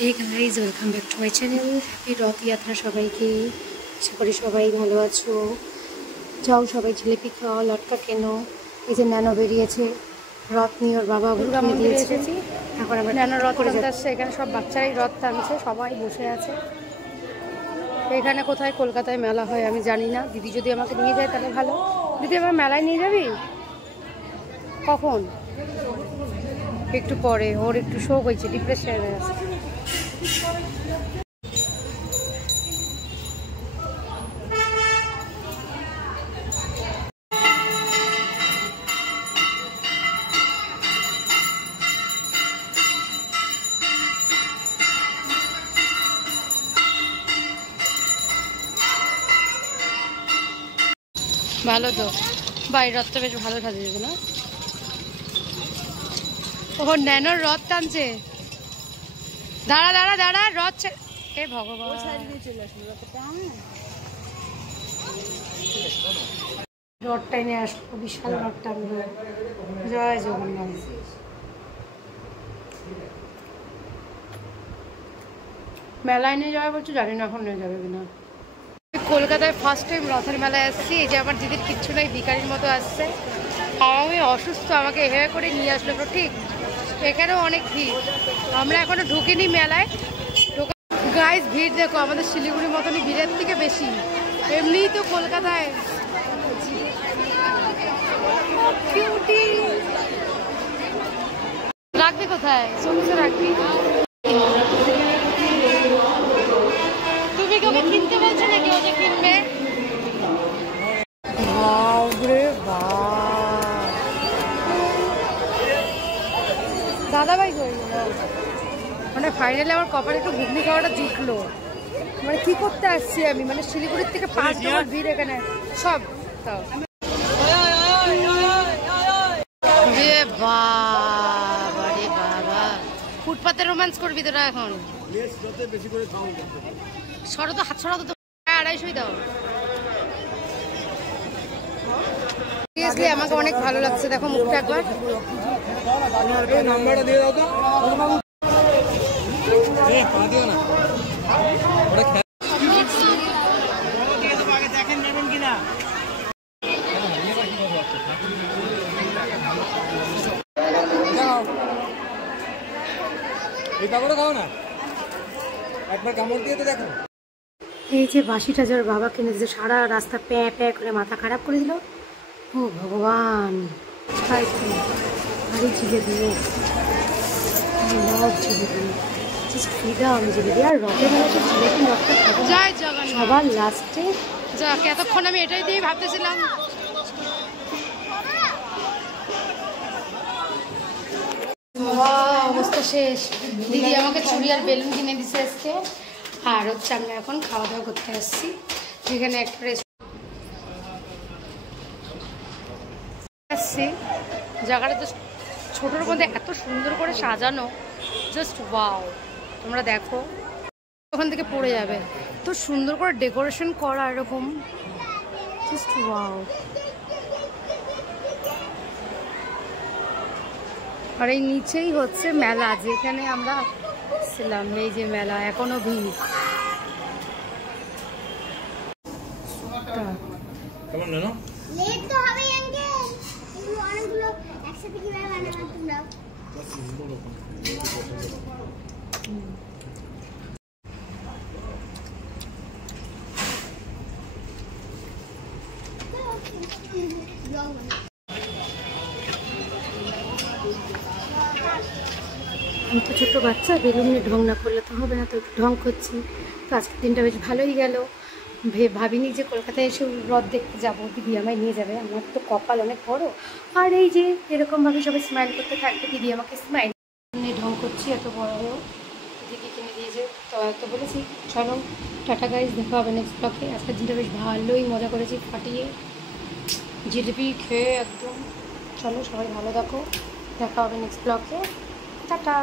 Hey guys welcome back to my channel happy Rath Yatra সবাইকে আশা করি সবাই ভালো আছো। যাও সবাই জিলিপি খাও, লটকা কেনো। এই যে ন্যানো বেরিয়েছে রথ নিয়ে, ওর বাবা দুর্গা মন্দিরে এসেছি। এখন আমরা ন্যানো রথ টানতে আসছে। এখানে সব বাচ্চারাই রথ টানছে, সবাই বসে আছে। এখানে কোথায় কলকাতায় মেলা হয় আমি জানি না, দিদি যদি আমাকে নিয়ে যায় তাহলে ভালো। দিদি আমার মেলায় নিয়ে যাবি কখন? একটু পরে, ওর একটু শোক হয়েছে, ডিপ্রেশন হয়ে গেছে। ভালো তো ভাই, রথটা বেশ ভালো সাজিয়েছে না? ও ন্যানোর রথ টানছে। দাঁড়া দাঁড়া দাঁড়া, রথ এ ভগবান, রথ টাইনে আসবো, বিশাল রথ টানবো। জয় জগন্নাথ। মেলায় নিয়ে যাবে বলছো, জানি না এখন নিয়ে যাবে কিনা। কলকাতায় ফার্স্ট টাইম রথের মেলায় আসছি। এই যে আমার দিদির কিচ্ছু নাই, ভিখারির মতো আসছে। আমি অসুস্থ, আমাকে এভাবে করে নিয়ে আসলো তো ঠিক। এখানেও অনেক ভিড়, আমরা এখনো ঢুকিনি মেলায়। গাইস ভিড় দেখো, আমাদের শিলিগুড়ির মতনই, ভিড়ের থেকে বেশি। এমনিই তো কলকাতায় রাখবি কোথায়? সমস্যা রাখবি। তুমি কেউ কিনতে বলছো নাকি? ও যে কিনবে। দাদা ভাই কই মানে ফাইনালি আমার কপালে একটু ঘুগনি খাওয়াটা জুটলো। মানে কি করতে আসছি আমি, মানে শিলিগুড়ির থেকে 5 নম্বর ভিড় এখানে সব। তাও বাবা রে বাবা, ফুটপাতে রোম্যান্স করবি তোরা এখন? সরো তো, হাত সরা তো, 250 দাও। সিরিয়াসলি আমাকে অনেক ভালো লাগছে। দেখো মুখটা একবার। নাম্বারটা দিয়ে দাও তো। এই পা দিও না, ওটা দেখেন নেবেন কিনা। এই কাপড়টা খাও না, একবার কামড় দিয়ে তো দেখো। এই যে বাসিটা যার বাবা কিনে দিয়েছে, সারা রাস্তা প্যাঁ প্যাঁ করে মাথা খারাপ করে দিল। ও ভগবান, তাই তো আরে জিলেবি, জিলেবি জাস্ট ফ্রিডম জিলেবি। আর রথের মেলা তো জিলেবি রথটা জয় জগন্নাথ সবার লাস্টে। যাক, এতক্ষণ আমি এটাই দিয়ে ভাবতেছিলাম। অবস্থা শেষ। দিদি আমাকে চুড়ি আর বেলুন কিনে দিছে আজকে। আর হচ্ছে আমরা এখন খাওয়া দাওয়া করতে আসছি, যেখানে একটা আসছি। জায়গাটা জাস্ট ছোটোর মধ্যে এত সুন্দর করে সাজানো, জাস্ট ওয়াও। তোমরা দেখো, ওখান থেকে পড়ে যাবে, তো সুন্দর করে ডেকোরেশন করা এরকম, জাস্ট ওয়াও। আর এই নিচেই হচ্ছে মেলা, যেখানে আমরা ছিলাম। এই যে মেলা, এখনো ভিড়। আমি তো ছোটো বাচ্চা, বেলুন নিয়ে ঢং না করলে তো হবে না, তো একটু ঢং করছি। তো আজকের দিনটা বেশ ভালোই গেল। ভাবিনি যে কলকাতায় এসে রথ দেখতে যাবো, দিদি আমায় নিয়ে যাবে। আমার তো কপাল অনেক বড়। আর এই যে এরকমভাবে সবাই স্মাইল করতে থাকবে, দিদি আমাকে স্মাইল নিয়ে ঢং করছি এত বড় হয়েও। দিদি কিনে দিয়েছে, তো বলেছি চলো টাটা গাইজ, দেখা হবে নেক্সট ব্লগে। আজকের দিনটা বেশ ভালোই মজা করেছি, ফাটিয়ে জিলিপি খেয়ে একদম। চলো সবাই ভালো থাকো, দেখা হবে নেক্সট ব্লগে। টাটা।